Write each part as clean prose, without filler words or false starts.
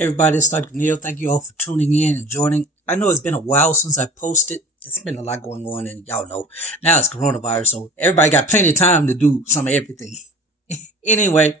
Everybody, it's Dr. Neil. Thank you all for tuning in and joining. I know it's been a while since I posted. It's been a lot going on, and y'all know now it's coronavirus, so everybody got plenty of time to do some of everything. Anyway,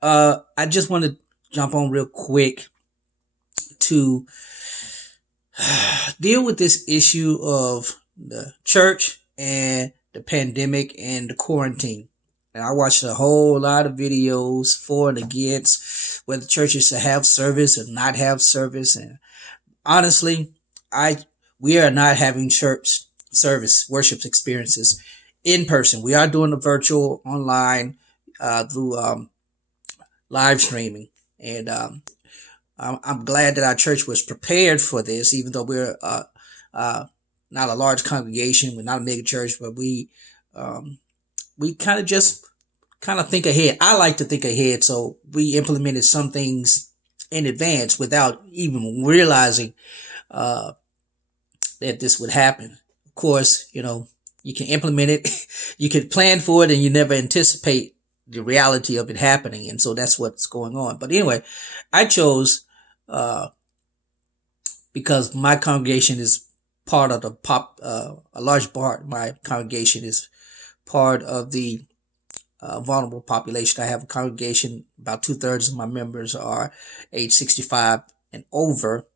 I just want to jump on real quick to deal with this issue of the church and the pandemic and the quarantine. And I watched a whole lot of videos for and against whether churches should have service or not have service. And honestly, I we are not having church service worship experiences in person. We are doing the virtual online through live streaming, and I'm glad that our church was prepared for this, even though we're uh, not a large congregation, we're not a mega church, but um, we kind of think ahead. I like to think ahead, so we implemented some things in advance without even realizing uh, that this would happen. Of course, you can implement it, you can plan for it, and you never anticipate the reality of it happening. And so that's what's going on. But anyway, I chose uh, because my congregation is part of a large part of my congregation is part of the vulnerable population. I have a congregation, about two-thirds of my members are age 65 and over.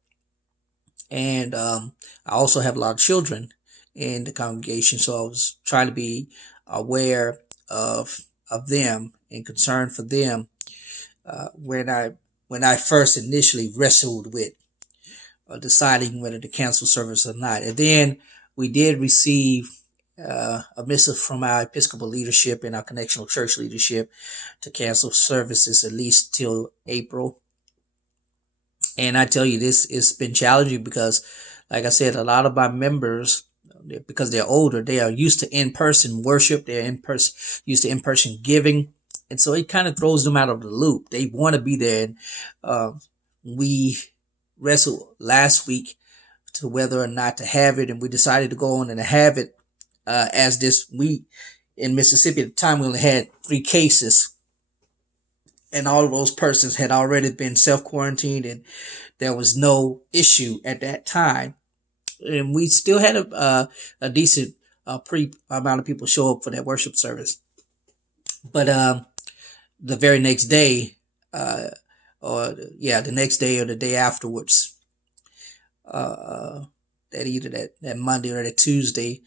And I also have a lot of children in the congregation. So I was trying to be aware of them and concerned for them when I first initially wrestled with deciding whether to cancel service or not. And then we did receive a missive from our Episcopal leadership and our connectional church leadership to cancel services at least till April. And I tell you, this has been challenging because, like I said, a lot of my members, because they're older, they are used to in-person worship. They're used to in-person giving. And so it kind of throws them out of the loop. They want to be there. And we wrestled last week to whether or not to have it. And we decided to go on and have it as this week in Mississippi. At the time, we only had 3 cases. And all of those persons had already been self-quarantined, and there was no issue at that time. And we still had a decent pre amount of people show up for that worship service. But the very next day, the next day or the day afterwards, that either that Monday or that Tuesday,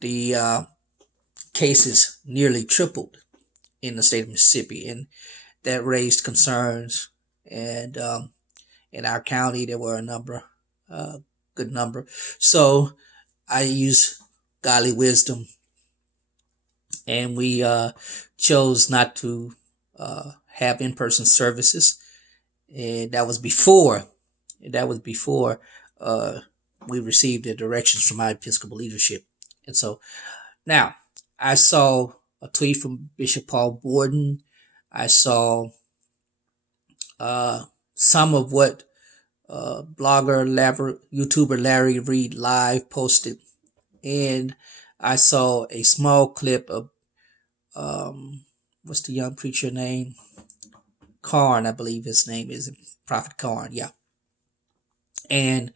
the cases nearly tripled in the state of Mississippi, and that raised concerns. And in our county, there were good number. So I used godly wisdom, and we chose not to have in-person services. And that was before we received the directions from our Episcopal leadership. And so now I saw a tweet from Bishop Paul Borden. I saw some of what YouTuber Larry Reed Live posted, and I saw a small clip of what's the young preacher name? Karn, I believe his name is Prophet Karn, yeah. And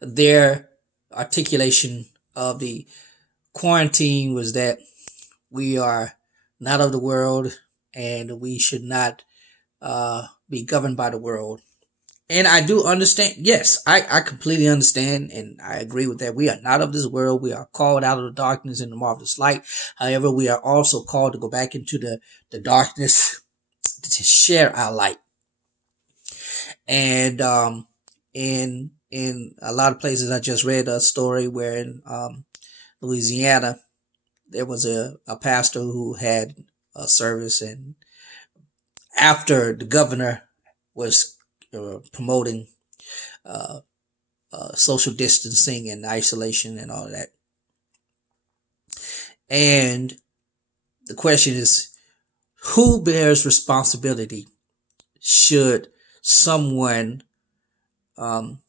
their articulation of the quarantine was that we are not of the world, and we should not be governed by the world. And I do understand. Yes, I completely understand, and I agree with that. We are not of this world. We are called out of the darkness in the marvelous light. However, we are also called to go back into the darkness to share our light. And in a lot of places, I just read a story where in Louisiana, there was a pastor who had a service, and after the governor was promoting social distancing and isolation and all of that. And the question is, who bears responsibility should someone become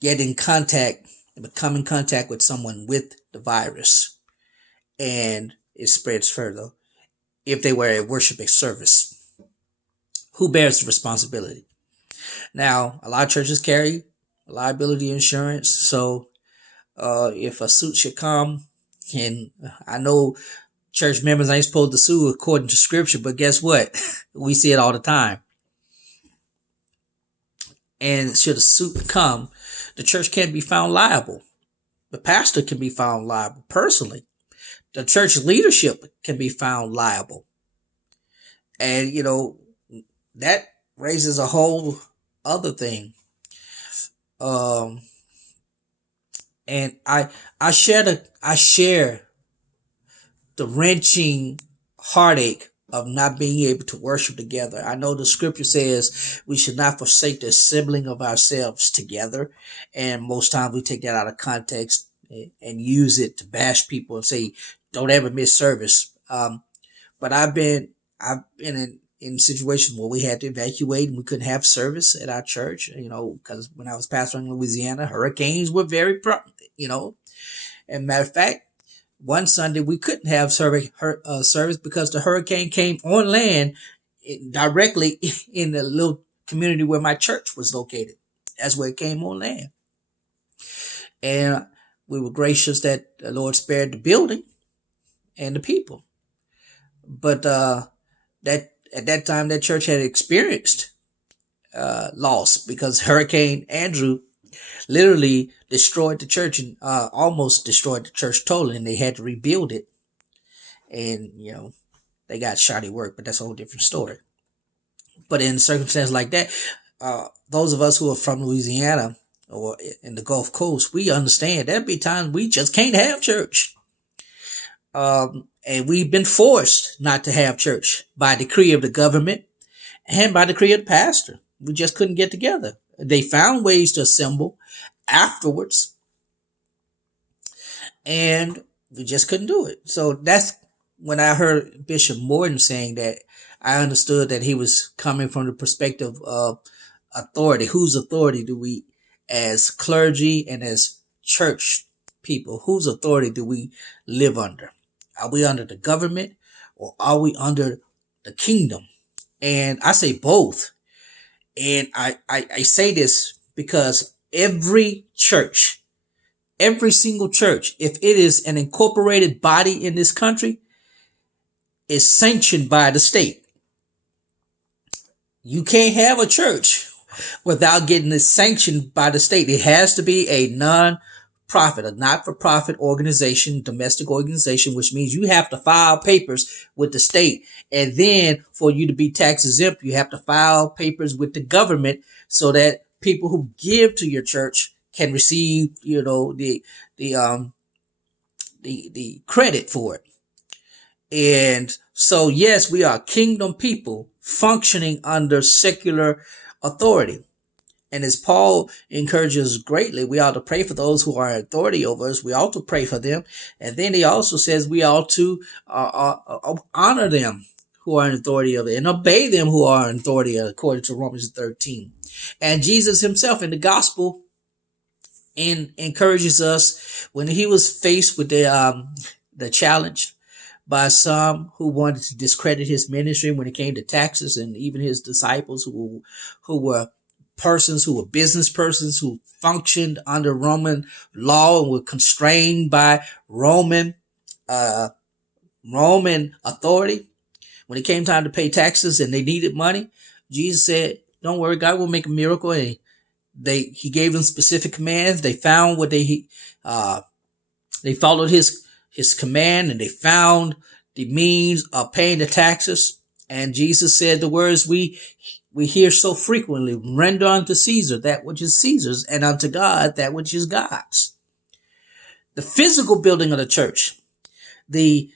in contact with someone with the virus and it spreads further if they were at worship service? Who bears the responsibility? Now, a lot of churches carry liability insurance, so if a suit should come, and I know church members ain't supposed to sue according to scripture, but guess what? We see it all the time. And should a suit come, the church can't be found liable. The pastor can be found liable personally. The church leadership can be found liable. And, that raises a whole other thing. And I share the wrenching heartache of not being able to worship together. I know the scripture says we should not forsake the assembling of ourselves together. And most times we take that out of context and use it to bash people and say, don't ever miss service. But I've been in situations where we had to evacuate and we couldn't have service at our church, because when I was pastoring in Louisiana, hurricanes were very, and matter of fact, one Sunday we couldn't have service because the hurricane came on land directly in the little community where my church was located. That's where it came on land. And we were gracious that the Lord spared the building and the people. But that at that time, that church had experienced loss because Hurricane Andrew literally destroyed the church and almost destroyed the church totally, and they had to rebuild it. And, they got shoddy work, but that's a whole different story. But in circumstances like that, those of us who are from Louisiana or in the Gulf Coast, we understand there'll be times we just can't have church. And we've been forced not to have church by decree of the government and by decree of the pastor. We just couldn't get together. They found ways to assemble afterwards, and we just couldn't do it. So that's when I heard Bishop Morton saying that, I understood that he was coming from the perspective of authority. Whose authority do we, as clergy and as church people, whose authority do we live under? Are we under the government or are we under the kingdom? And I say both. And I say this because every church, every single church, if it is an incorporated body in this country, is sanctioned by the state. You can't have a church without getting it sanctioned by the state. It has to be a non-profit, a not-for-profit organization, domestic organization, which means you have to file papers with the state. And then for you to be tax exempt, you have to file papers with the government so that people who give to your church can receive, the credit for it. And so, yes, we are kingdom people functioning under secular authority. And as Paul encourages greatly, we ought to pray for those who are in authority over us. We ought to pray for them. And then he also says we ought to honor them who are in authority over and obey them who are in authority, according to Romans 13. And Jesus himself in the gospel encourages us when he was faced with the challenge by some who wanted to discredit his ministry when it came to taxes, and even his disciples who were persons who were business persons who functioned under Roman law and were constrained by Roman authority. When it came time to pay taxes and they needed money, Jesus said, "Don't worry, God will make a miracle." And he gave them specific commands. They found what they followed his command, and they found the means of paying the taxes. And Jesus said the words we hear so frequently: "Render unto Caesar that which is Caesar's, and unto God that which is God's." The physical building of the church, the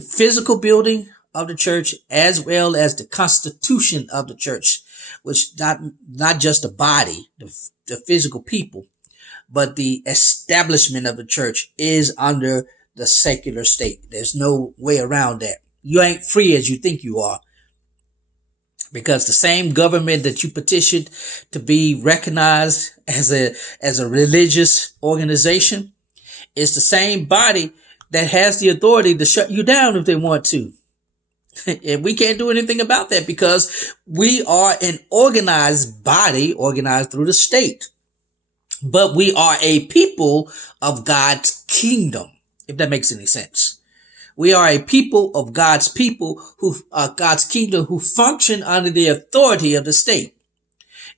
physical building of the church, as well as the constitution of the church, which not just the body, the physical people, but the establishment of the church is under the secular state. There's no way around that. You ain't free as you think you are, because the same government that you petitioned to be recognized as a religious organization is the same body that has the authority to shut you down if they want to. And we can't do anything about that because we are an organized body, organized through the state. But we are a people of God's kingdom, if that makes any sense. We are a people of God's God's kingdom who function under the authority of the state.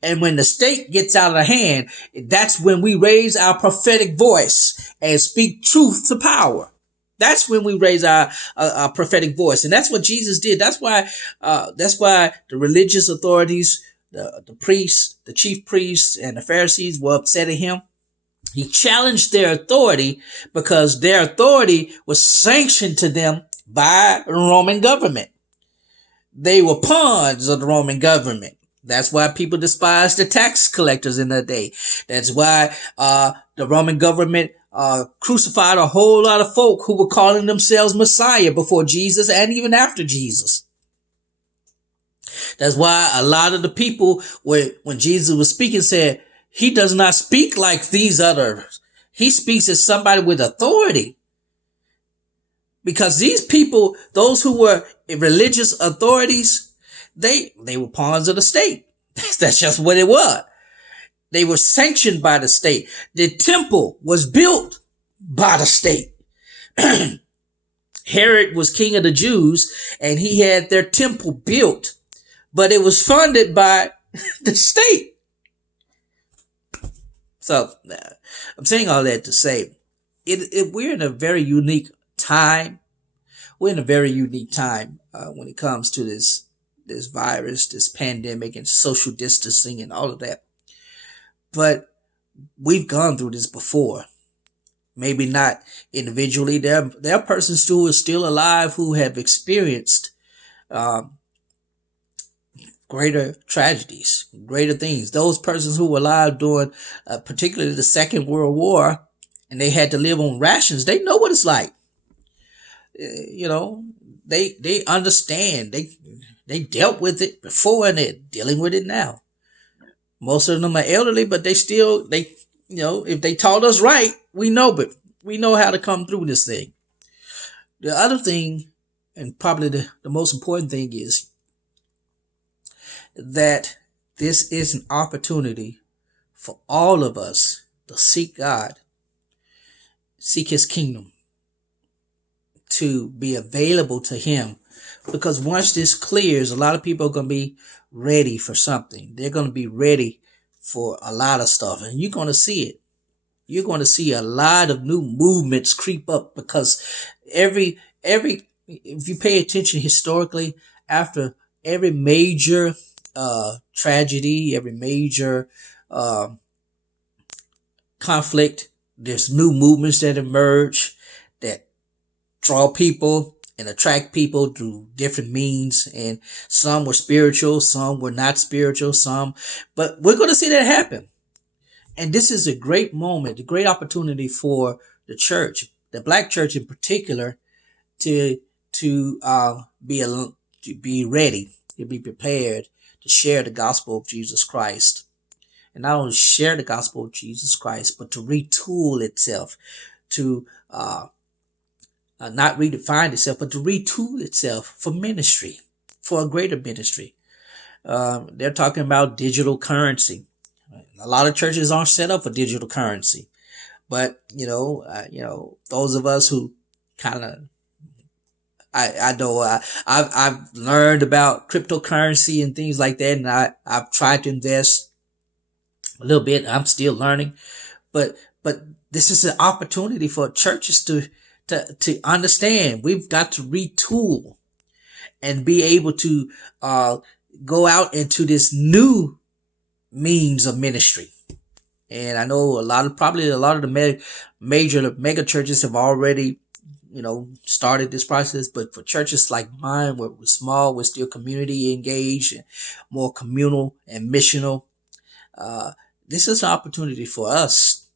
And when the state gets out of hand, that's when we raise our prophetic voice and speak truth to power. That's when we raise our prophetic voice. And that's what Jesus did. That's why the religious authorities, the priests, the chief priests, and the Pharisees were upset at him. He challenged their authority because their authority was sanctioned to them by the Roman government. They were pawns of the Roman government. That's why people despised the tax collectors in that day. That's why the Roman government crucified a whole lot of folk who were calling themselves Messiah before Jesus and even after Jesus. That's why a lot of the people, when Jesus was speaking, said, he does not speak like these others. He speaks as somebody with authority. Because these people, those who were religious authorities, they were pawns of the state. That's just what it was. They were sanctioned by the state. The temple was built by the state. Herod was king of the Jews, and he had their temple built, but it was funded by the state. So I'm saying all that to say, we're in a very unique time. We're in a very unique time when it comes to this virus, this pandemic, and social distancing and all of that. But we've gone through this before. Maybe not individually. There are persons who are still alive who have experienced greater tragedies, greater things. Those persons who were alive during particularly the Second World War, and they had to live on rations, they know what it's like. They understand. They dealt with it before, and they're dealing with it now. Most of them are elderly, but if they taught us right, we know how to come through this thing. The other thing, and probably the most important thing, is that this is an opportunity for all of us to seek God, seek his kingdom, to be available to him. Because once this clears, a lot of people are going to be ready for something. They're going to be ready for a lot of stuff, and you're going to see it. You're going to see a lot of new movements creep up because if you pay attention historically, after every major tragedy, every major conflict, there's new movements that emerge that draw people and attract people through different means. And some were spiritual, some were not spiritual, but we're going to see that happen. And this is a great moment, a great opportunity for the church, the Black church in particular, to be ready, to be prepared to share the gospel of Jesus Christ. And not only share the gospel of Jesus Christ, but to retool itself, to not redefine itself, but to retool itself for ministry, for a greater ministry. They're talking about digital currency. A lot of churches aren't set up for digital currency, but those of us who kind of, I know I've learned about cryptocurrency and things like that, and I've tried to invest a little bit. I'm still learning, but this is an opportunity for churches to understand. We've got to retool and be able to go out into this new means of ministry. And I know a lot of the major mega churches have already started this process, but for churches like mine, where we're small, we're still community engaged and more communal and missional. This is an opportunity for us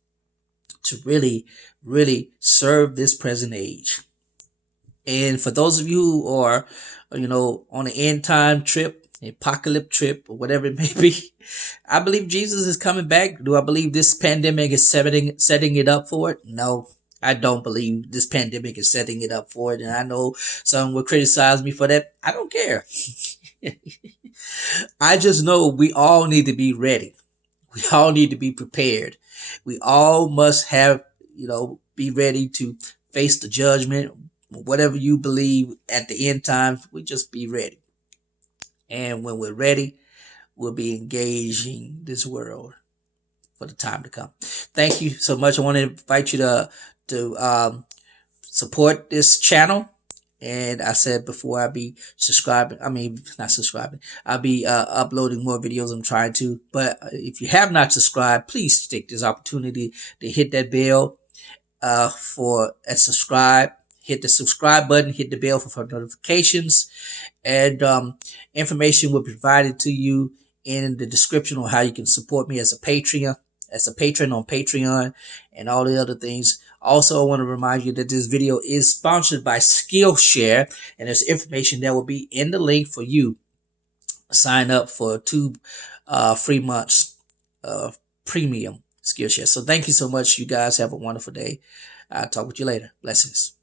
to really, really serve this present age. And for those of you who are, on an end time trip, apocalypse trip, or whatever it may be, I believe Jesus is coming back. Do I believe this pandemic is setting it up for it? No. I don't believe this pandemic is setting it up for it. And I know some will criticize me for that. I don't care. I just know we all need to be ready. We all need to be prepared. We all must have, be ready to face the judgment. Whatever you believe at the end times, we just be ready. And when we're ready, we'll be engaging this world for the time to come. Thank you so much. I want to invite you to support this channel. And I said before, I'll be subscribing. I mean, not subscribing. I'll be uploading more videos. I'm trying to. But if you have not subscribed, please take this opportunity to hit that bell and subscribe. Hit the subscribe button. Hit the bell for notifications. And information will be provided to you in the description on how you can support me as a patron on Patreon, and all the other things. Also, I want to remind you that this video is sponsored by Skillshare, and there's information that will be in the link for you. Sign up for 2 free months of premium Skillshare. So thank you so much. You guys have a wonderful day. I'll talk with you later. Blessings.